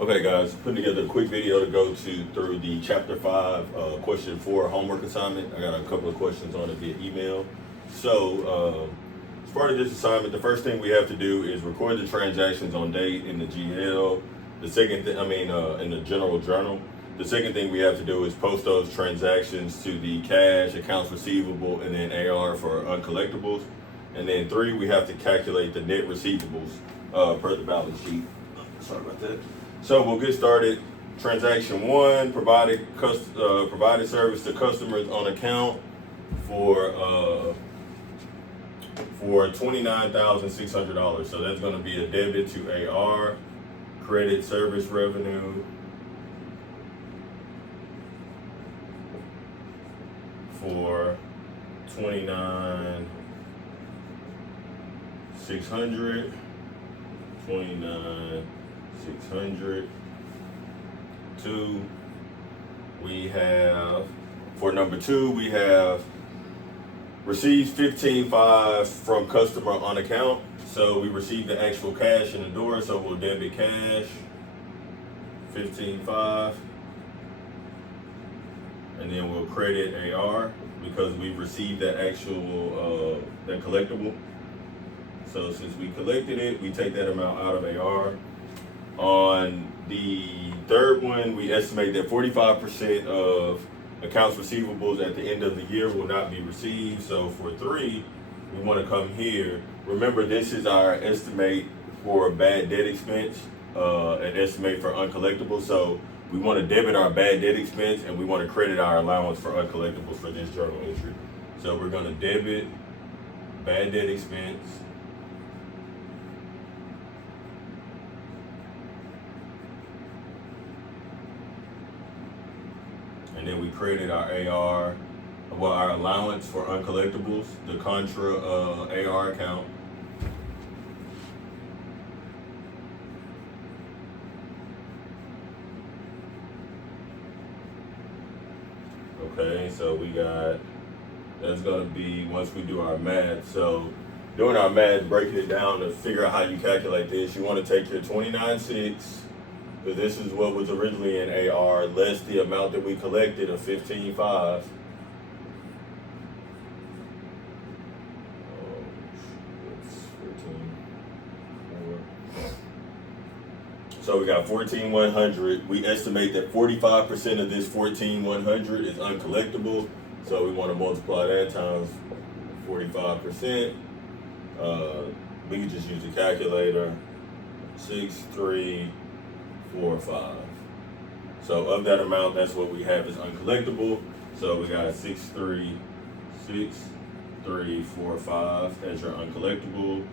Okay, guys, putting together a quick video to go through the chapter 5, question 4 homework assignment. I got a couple of questions on it via email. So, as part of this assignment, the first thing we have to do is record the transactions on date in the GL. The second thing, in the general journal. The second thing we have to do is post those transactions to the cash, accounts receivable, and then AR for uncollectibles. And then 3, we have to calculate the net receivables per the balance sheet. Sorry about that. So we'll get started. Transaction 1, provided service to customers on account for $29,600. So that's going to be a debit to AR, credit service revenue for $29,600. 29,600. 2, we have, for number 2, we have received 15,500 from customer on account. So we received the actual cash in the door, so we'll debit cash 15,500, and then we'll credit AR because we received that actual that collectible. So since we collected it, we take that amount out of AR. On the third one, we estimate that 45% of accounts receivables at the end of the year will not be received. So for 3, we want to come here. Remember, this is our estimate for bad debt expense, an estimate for uncollectibles. So we want to debit our bad debt expense and we want to credit our allowance for uncollectibles for this journal entry. So we're going to debit bad debt expense, and then we credit our our allowance for uncollectibles, the contra AR account. Okay, so we got, that's gonna be, once we do our math, so doing our math, breaking it down to figure out how you calculate this, you wanna take your 29.6, because this is what was originally in AR, less the amount that we collected of 15,500. So we got 14,100. We estimate that 45% of this 14,100 is uncollectible. So we want to multiply that times 45%. We can just use a calculator. 6,345. So of that amount, that's what we have as uncollectible. So we got 6,345 as your uncollectible.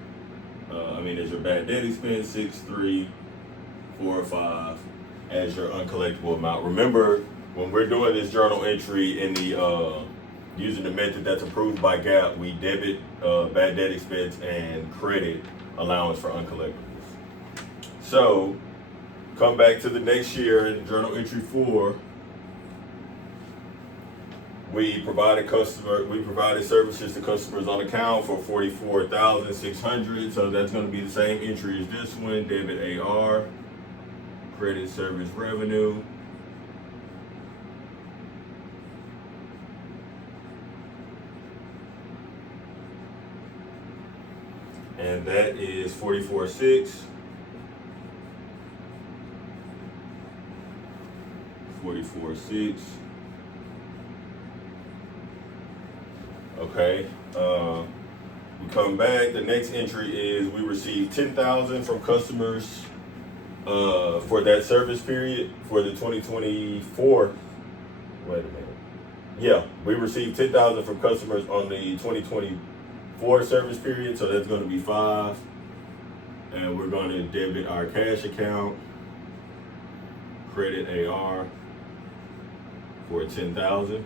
As your bad debt expense, 6,345 as your uncollectible amount. Remember, when we're doing this journal entry in the using the method that's approved by GAAP, we debit bad debt expense and credit allowance for uncollectibles. So come back to the next year in journal entry 4. We provided services to customers on account for 44,600. So that's going to be the same entry as this one. Debit AR, credit service revenue. And that is 44,600. 44,600. Okay. We come back. The next entry is we received 10,000 from customers for that service period for the 2024. Wait a minute. Yeah, we received 10,000 from customers on the 2024 service period, so that's going to be 5. And we're going to debit our cash account, credit AR for 10,000.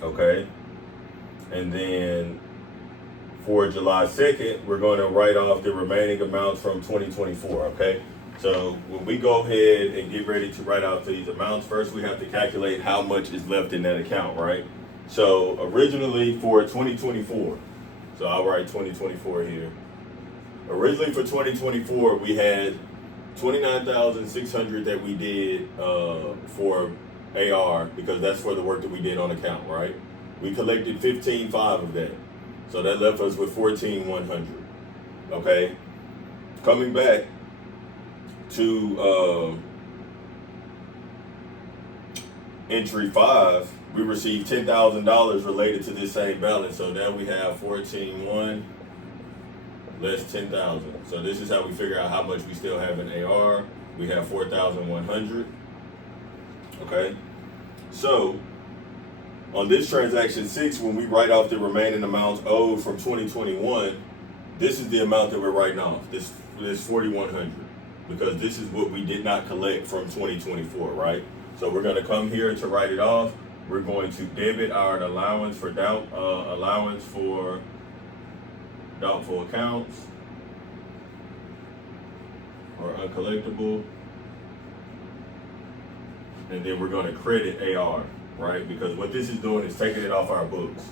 Okay. And then for July 2nd, we're going to write off the remaining amounts from 2024. Okay. So when we go ahead and get ready to write out these amounts, first we have to calculate how much is left in that account, right? So originally for 2024, So I'll write 2024 here. Originally for 2024, we had 29,600 that we did for AR, because that's for the work that we did on account, right? We collected 15.5 of that. So that left us with 14,100. Okay. Coming back to entry 5, we received $10,000 related to this same balance. So now we have 14,100 less 10,000. So this is how we figure out how much we still have in AR. We have 4,100. Okay. So on this transaction 6, when we write off the remaining amounts owed from 2021, this is the amount that we're writing off. This 4,100, because this is what we did not collect from 2024, right? So we're going to come here to write it off. We're going to debit our allowance for doubtful accounts or uncollectible, and then we're going to credit AR, right? Because what this is doing is taking it off our books.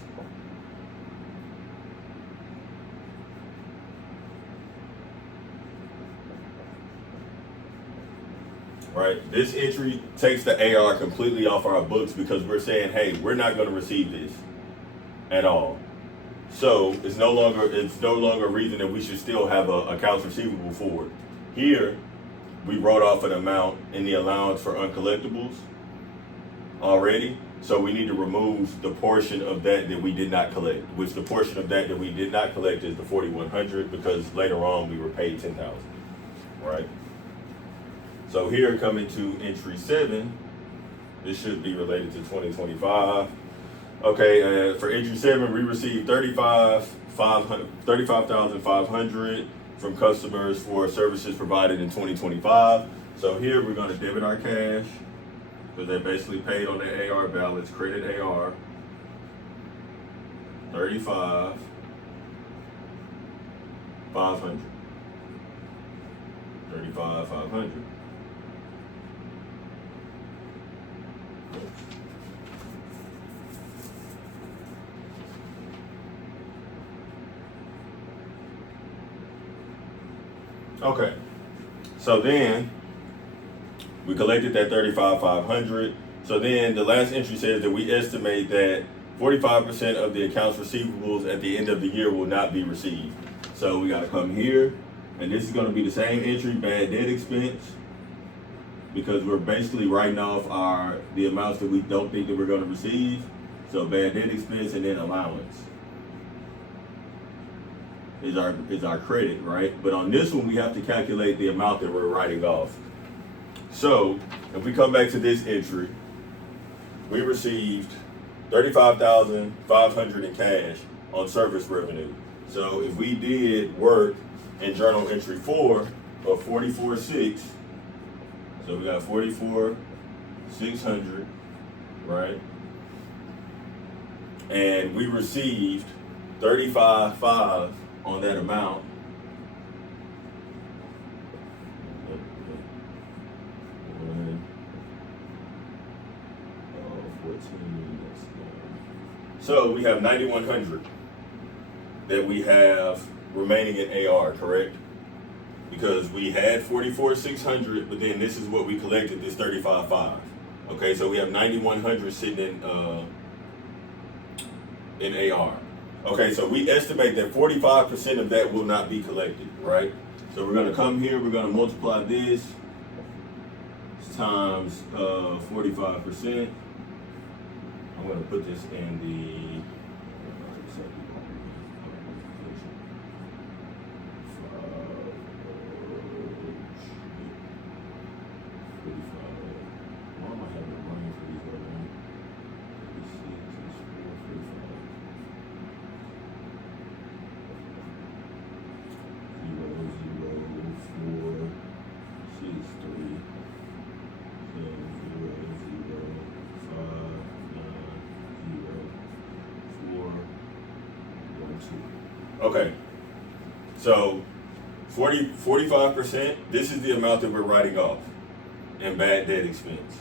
Right? This entry takes the AR completely off our books, because we're saying, hey, we're not going to receive this at all. So it's no longer a reason that we should still have a accounts receivable forward. Here, we wrote off an amount in the allowance for uncollectibles already. So we need to remove the portion of that we did not collect, which the portion of that we did not collect is the 4,100, because later on we were paid 10,000, right? So here, coming to entry 7, this should be related to 2025. Okay, for entry 7, we received 35,500 from customers for services provided in 2025. So here we're going to debit our cash, because they basically paid on the AR balance, credit AR, 35,500. 35,500. Okay, so then we collected that 35,500. So then the last entry says that we estimate that 45% of the accounts receivables at the end of the year will not be received. So we got to come here, and this is going to be the same entry, bad debt expense, because we're basically writing off the amounts that we don't think that we're going to receive. So bad debt expense, and then allowance is our credit, right? But on this one, we have to calculate the amount that we're writing off. So if we come back to this entry, we received 35,500 in cash on service revenue. So if we did work in journal entry 4 of 44,600, so we got 44,600, right? And we received 35,500 on that amount. So we have 9,100 that we have remaining in AR, correct? Because we had 44,600, but then this is what we collected, this 35,500. Okay, so we have 9,100 sitting in AR. Okay, so we estimate that 45% of that will not be collected, right? So we're going to come here, we're going to multiply this times 45%. I'm going to put this in the Okay, so 45%, this is the amount that we're writing off in bad debt expense,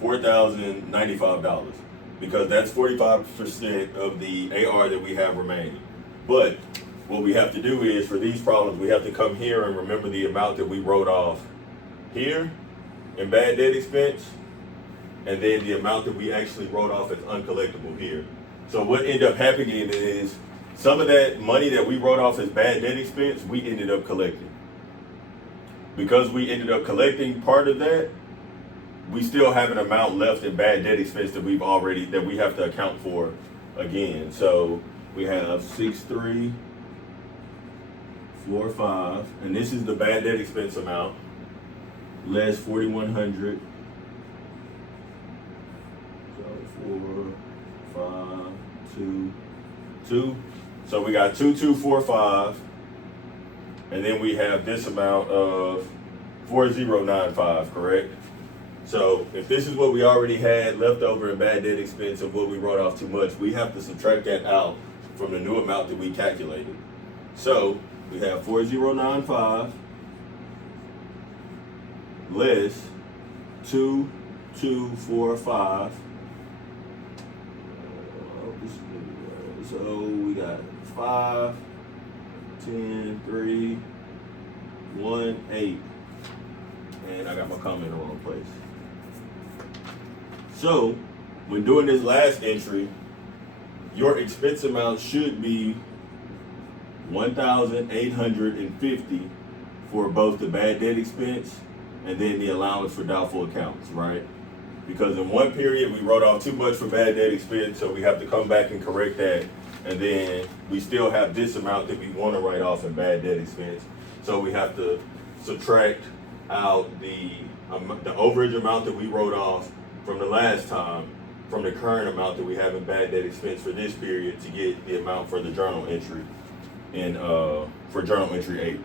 $4,095, because that's 45% of the AR that we have remaining. But what we have to do is, for these problems, we have to come here and remember the amount that we wrote off here in bad debt expense, and then the amount that we actually wrote off as uncollectible here. So what ended up happening is some of that money that we wrote off as bad debt expense, we ended up collecting. Because we ended up collecting part of that, we still have an amount left in bad debt expense that we have to account for again. So we have 6345, and this is the bad debt expense amount, less 4100. So 4, 5, 2, 2. So we got 2245, and then we have this amount of 4095, correct? So if this is what we already had left over in bad debt expense of what we wrote off too much, we have to subtract that out from the new amount that we calculated. So we have 4095 less 2245. So we got 5, 10, 3, 1, 8. And I got my comment in the wrong place. So when doing this last entry, your expense amount should be 1,850 for both the bad debt expense and then the allowance for doubtful accounts, right? Because in one period we wrote off too much for bad debt expense, so we have to come back and correct that. And then we still have this amount that we want to write off in bad debt expense. So we have to subtract out the overage amount that we wrote off from the last time from the current amount that we have in bad debt expense for this period to get the amount for the journal entry for journal entry 8.